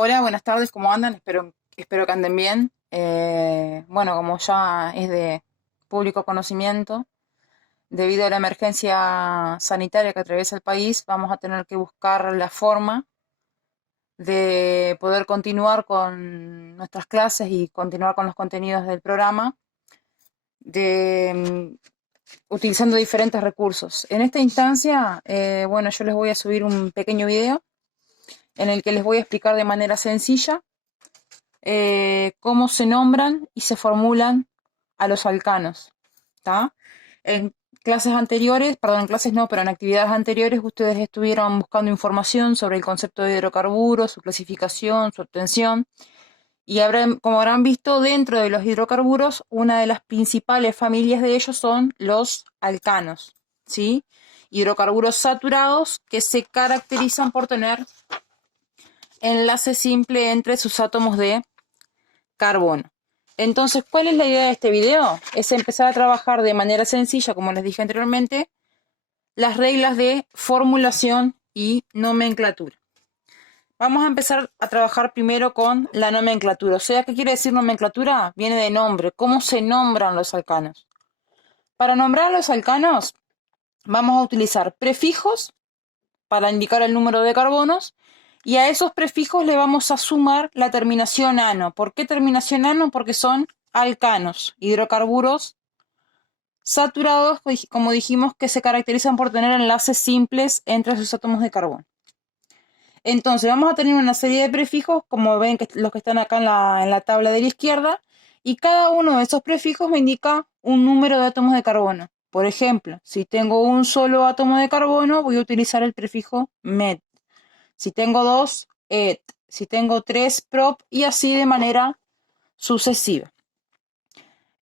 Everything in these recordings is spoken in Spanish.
Hola, buenas tardes, ¿cómo andan? Espero que anden bien. Bueno, como ya es de público conocimiento, debido a la emergencia sanitaria que atraviesa el país, vamos a tener que buscar la forma de poder continuar con nuestras clases y continuar con los contenidos del programa, utilizando diferentes recursos. En esta instancia, bueno, yo les voy a subir un pequeño video en el que les voy a explicar de manera sencilla cómo se nombran y se formulan a los alcanos. ¿Tá? En clases anteriores, perdón, en clases no, pero en actividades anteriores ustedes estuvieron buscando información sobre el concepto de hidrocarburos, su clasificación, su obtención, y como habrán visto, dentro de los hidrocarburos, una de las principales familias de ellos son los alcanos, ¿sí? Hidrocarburos saturados que se caracterizan por tener enlace simple entre sus átomos de carbono. Entonces, ¿cuál es la idea de este video? Es empezar a trabajar de manera sencilla, como les dije anteriormente, las reglas de formulación y nomenclatura. Vamos a empezar a trabajar primero con la nomenclatura. O sea, ¿qué quiere decir nomenclatura? Viene de nombre. ¿Cómo se nombran los alcanos? Para nombrar a los alcanos, vamos a utilizar prefijos para indicar el número de carbonos, y a esos prefijos le vamos a sumar la terminación ano. ¿Por qué terminación ano? Porque son alcanos, hidrocarburos saturados, como dijimos, que se caracterizan por tener enlaces simples entre sus átomos de carbono. Entonces vamos a tener una serie de prefijos, como ven que los que están acá en la tabla de la izquierda, y cada uno de esos prefijos me indica un número de átomos de carbono. Por ejemplo, si tengo un solo átomo de carbono, voy a utilizar el prefijo met. Si tengo dos, et. Si tengo tres, prop, y así de manera sucesiva.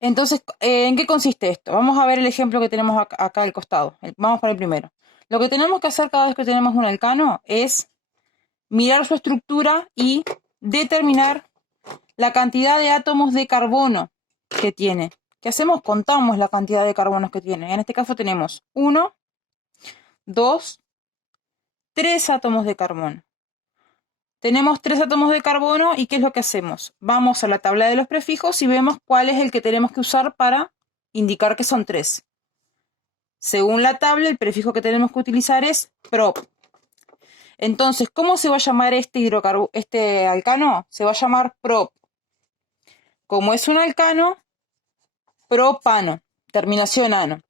Entonces, ¿en qué consiste esto? Vamos a ver el ejemplo que tenemos acá al costado. Vamos para el primero. Lo que tenemos que hacer cada vez que tenemos un alcano es mirar su estructura y determinar la cantidad de átomos de carbono que tiene. ¿Qué hacemos? Contamos la cantidad de carbonos que tiene. En este caso tenemos 1, 2, 3 átomos de carbono. Tenemos 3 átomos de carbono y ¿qué es lo que hacemos? Vamos a la tabla de los prefijos y vemos cuál es el que tenemos que usar para indicar que son 3. Según la tabla, el prefijo que tenemos que utilizar es prop. Entonces, ¿cómo se va a llamar este alcano? Se va a llamar prop. Como es un alcano, propano, terminación ano.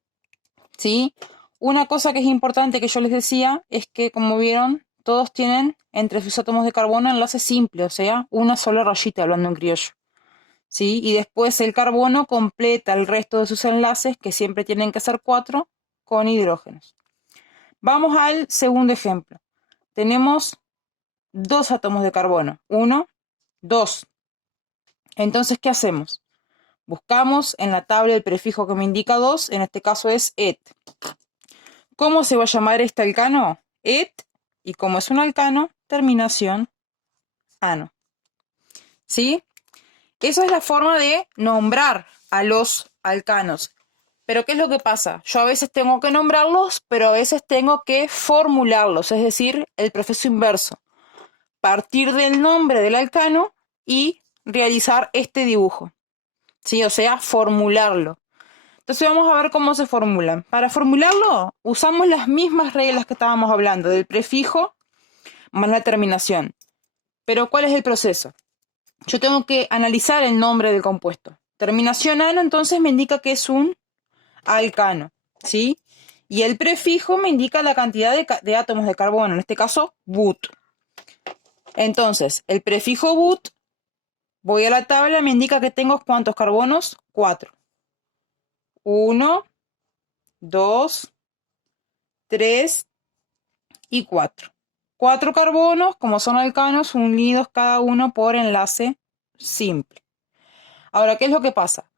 ¿Sí? Una cosa que es importante que yo les decía es que, como vieron, todos tienen entre sus átomos de carbono enlace simple, o sea, una sola rayita, hablando en criollo. ¿Sí? Y después el carbono completa el resto de sus enlaces, que siempre tienen que ser 4, con hidrógenos. Vamos al segundo ejemplo. Tenemos 2 átomos de carbono. 1, 2. Entonces, ¿qué hacemos? Buscamos en la tabla el prefijo que me indica 2, en este caso es et. ¿Cómo se va a llamar este alcano? Et, y como es un alcano, terminación ano. ¿Sí? Esa es la forma de nombrar a los alcanos. Pero ¿qué es lo que pasa? Yo a veces tengo que nombrarlos, pero a veces tengo que formularlos, es decir, el proceso inverso. Partir del nombre del alcano y realizar este dibujo. ¿Sí? O sea, formularlo. Entonces vamos a ver cómo se formulan. Para formularlo, usamos las mismas reglas que estábamos hablando, del prefijo más la terminación. Pero ¿cuál es el proceso? Yo tengo que analizar el nombre del compuesto. Terminación ano, entonces me indica que es un alcano, ¿sí? Y el prefijo me indica la cantidad de átomos de carbono, en este caso, but. Entonces, el prefijo but, voy a la tabla, me indica que tengo ¿cuántos carbonos? 4. 1, 2, 3 y 4. 4 carbonos, como son alcanos, unidos cada uno por enlace simple. Ahora, ¿qué es lo que pasa?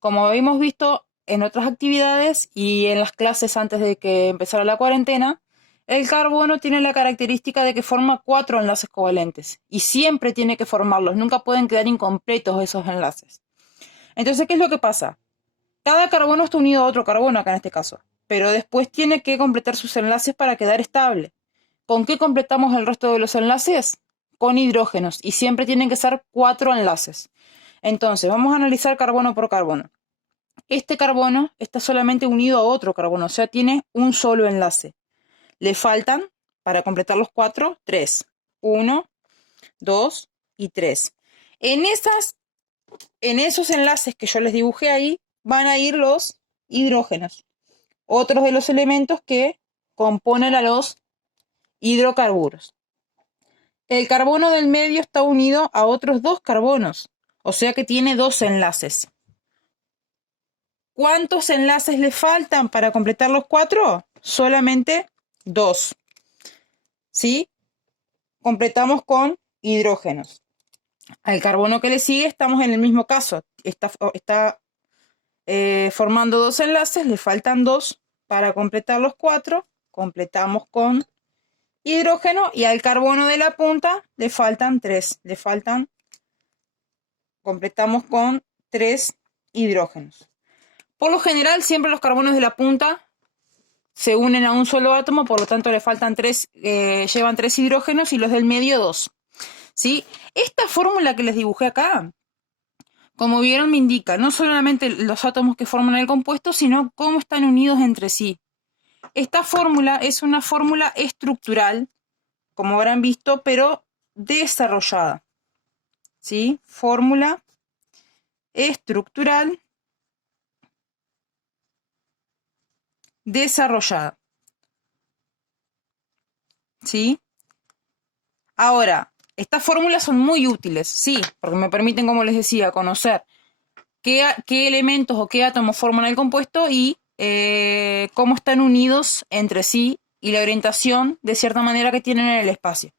Como habíamos visto en otras actividades y en las clases antes de que empezara la cuarentena, el carbono tiene la característica de que forma 4 enlaces covalentes y siempre tiene que formarlos, nunca pueden quedar incompletos esos enlaces. Entonces, ¿qué es lo que pasa? Cada carbono está unido a otro carbono acá en este caso, pero después tiene que completar sus enlaces para quedar estable. ¿Con qué completamos el resto de los enlaces? con hidrógenos y siempre tienen que ser 4 enlaces. Entonces, vamos a analizar carbono por carbono. Este carbono está solamente unido a otro carbono, o sea, tiene un solo enlace. Le faltan, para completar los 4, 3. 1, 2 y 3. En esos enlaces que yo les dibujé ahí, van a ir los hidrógenos, otros de los elementos que componen a los hidrocarburos. El carbono del medio está unido a otros 2 carbonos, o sea que tiene 2 enlaces. ¿Cuántos enlaces le faltan para completar los 4? Solamente 2. ¿Sí? Completamos con hidrógenos. Al carbono que le sigue estamos en el mismo caso. Está formando 2 enlaces, le faltan 2 para completar los 4. Completamos con hidrógeno y al carbono de la punta le faltan 3. Completamos con 3 hidrógenos. Por lo general, siempre los carbonos de la punta se unen a un solo átomo, por lo tanto le faltan 3, llevan 3 hidrógenos y los del medio 2. ¿Sí? Esta fórmula que les dibujé acá, como vieron, me indica no solamente los átomos que forman el compuesto, sino cómo están unidos entre sí. Esta fórmula es una fórmula estructural, como habrán visto, pero desarrollada. ¿Sí? Fórmula estructural desarrollada. ¿Sí? Ahora, estas fórmulas son muy útiles, sí, porque me permiten, como les decía, conocer qué elementos o qué átomos forman el compuesto y cómo están unidos entre sí y la orientación, de cierta manera, que tienen en el espacio.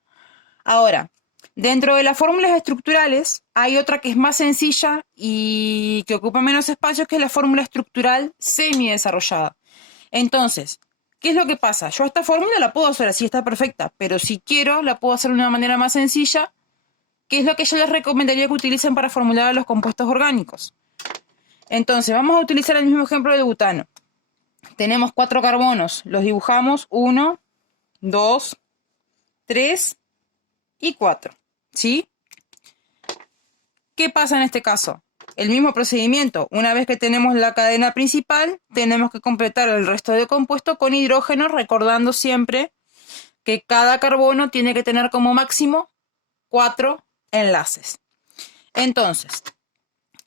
Ahora, dentro de las fórmulas estructurales hay otra que es más sencilla y que ocupa menos espacio, que es la fórmula estructural semidesarrollada. Entonces, ¿qué es lo que pasa? Yo esta fórmula la puedo hacer así, está perfecta, pero si quiero la puedo hacer de una manera más sencilla, que es lo que yo les recomendaría que utilicen para formular los compuestos orgánicos. Entonces, vamos a utilizar el mismo ejemplo del butano. Tenemos 4 carbonos, los dibujamos 1, 2, 3 y 4, ¿sí? ¿Qué pasa en este caso? El mismo procedimiento. Una vez que tenemos la cadena principal, tenemos que completar el resto del compuesto con hidrógeno, recordando siempre que cada carbono tiene que tener como máximo 4 enlaces. Entonces,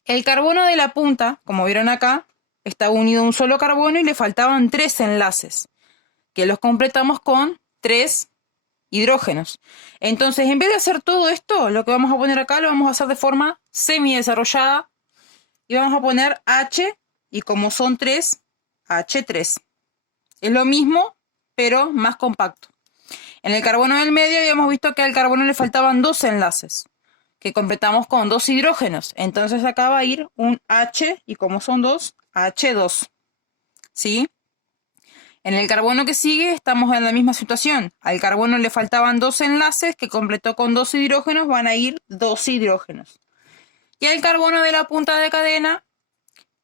el carbono de la punta, como vieron acá, está unido a un solo carbono y le faltaban 3 enlaces, que los completamos con 3 hidrógenos. Entonces, en vez de hacer todo esto, lo que vamos a poner acá lo vamos a hacer de forma semidesarrollada y vamos a poner H, y como son 3, H3. Es lo mismo, pero más compacto. En el carbono del medio habíamos visto que al carbono le faltaban 2 enlaces, que completamos con 2 hidrógenos. Entonces acá va a ir un H, y como son 2, H2. ¿Sí? En el carbono que sigue estamos en la misma situación. Al carbono le faltaban 2 enlaces, que completó con 2 hidrógenos, van a ir 2 hidrógenos. Y al carbono de la punta de cadena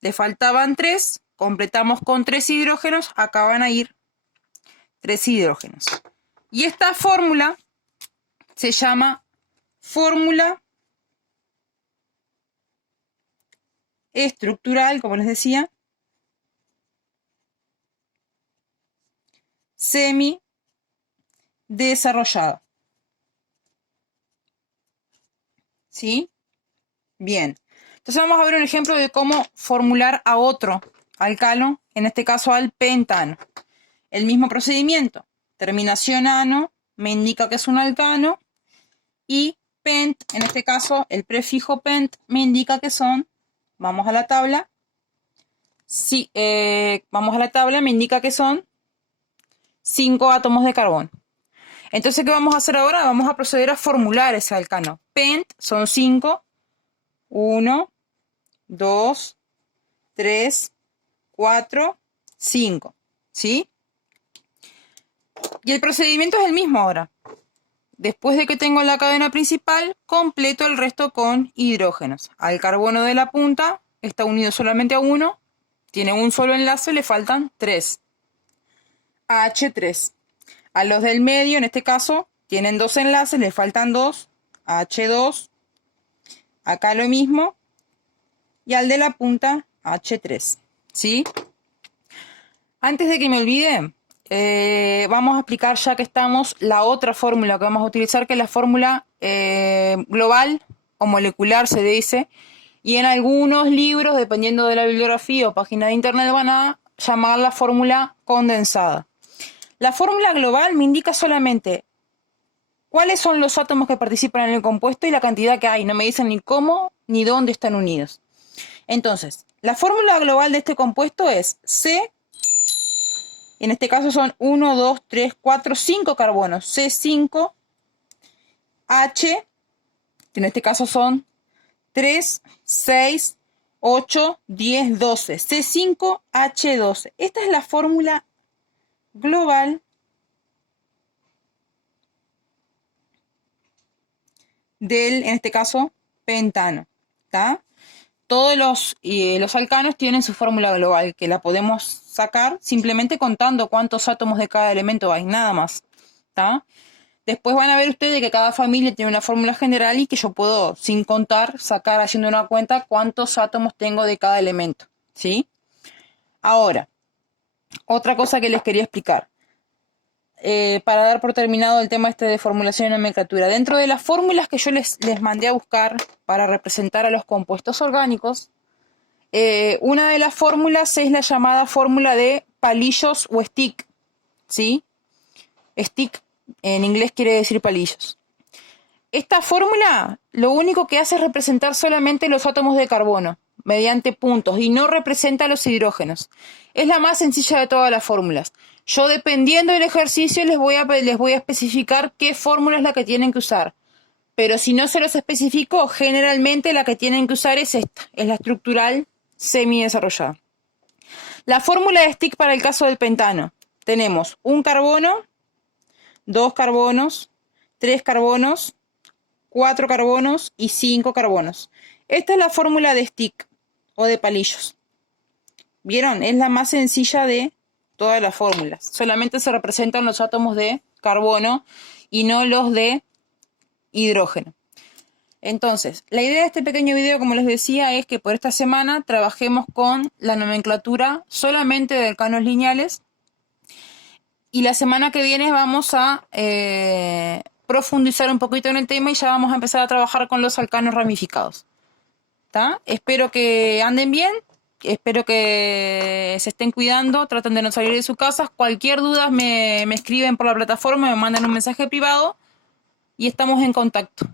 le faltaban 3, completamos con 3 hidrógenos, acá van a ir 3 hidrógenos. Y esta fórmula se llama fórmula estructural, como les decía, semidesarrollada. ¿Sí? Bien. Entonces vamos a ver un ejemplo de cómo formular a otro alcano, en este caso al pentano. El mismo procedimiento. Terminación ano me indica que es un alcano y pent, en este caso el prefijo pent me indica que son, vamos a la tabla, sí, vamos a la tabla, me indica que son 5 átomos de carbono. Entonces, ¿qué vamos a hacer ahora? Vamos a proceder a formular ese alcano. Pent son 5, 1, 2, 3, 4, 5, ¿sí? Y el procedimiento es el mismo ahora. Después de que tengo la cadena principal, completo el resto con hidrógenos. Al carbono de la punta está unido solamente a 1, tiene un solo enlace, le faltan 3. H3. A los del medio, en este caso, tienen 2 enlaces, le faltan 2, H2, acá lo mismo, y al de la punta H3, ¿sí? Antes de que me olvide, vamos a explicar, ya que estamos, la otra fórmula que vamos a utilizar, que es la fórmula global o molecular, se dice, y en algunos libros, dependiendo de la bibliografía o página de internet, van a llamar la fórmula condensada. La fórmula global me indica solamente cuáles son los átomos que participan en el compuesto y la cantidad que hay. No me dicen ni cómo ni dónde están unidos. Entonces, la fórmula global de este compuesto es C, en este caso son 1, 2, 3, 4, 5 carbonos. C5H, que en este caso son 3, 6, 8, 10, 12. C5H12. Esta es la fórmula global del, en este caso, pentano. ¿Está? Todos los alcanos tienen su fórmula global, que la podemos sacar simplemente contando cuántos átomos de cada elemento hay, nada más. ¿Está? Después van a ver ustedes que cada familia tiene una fórmula general y que yo puedo, sin contar, sacar haciendo una cuenta cuántos átomos tengo de cada elemento. ¿Sí? Ahora, otra cosa que les quería explicar. Para dar por terminado el tema este de formulación y nomenclatura. Dentro de las fórmulas que yo les mandé a buscar para representar a los compuestos orgánicos, una de las fórmulas es la llamada fórmula de palillos o stick, ¿sí? Stick en inglés quiere decir palillos. Esta fórmula lo único que hace es representar solamente los átomos de carbono mediante puntos y no representa los hidrógenos. Es la más sencilla de todas las fórmulas. Yo, dependiendo del ejercicio, les voy a especificar qué fórmula es la que tienen que usar. Pero si no se los especifico, generalmente la que tienen que usar es esta, es la estructural semidesarrollada. La fórmula de stick para el caso del pentano. Tenemos un carbono, 2 carbonos, 3 carbonos, 4 carbonos y 5 carbonos. Esta es la fórmula de stick o de palillos. ¿Vieron? Es la más sencilla de todas las fórmulas. Solamente se representan los átomos de carbono y no los de hidrógeno. Entonces, la idea de este pequeño video, como les decía, es que por esta semana trabajemos con la nomenclatura solamente de alcanos lineales. Y la semana que viene vamos a profundizar un poquito en el tema y ya vamos a empezar a trabajar con los alcanos ramificados. ¿Tá? Espero que anden bien, espero que se estén cuidando, traten de no salir de sus casas. Cualquier duda me escriben por la plataforma, me mandan un mensaje privado y estamos en contacto.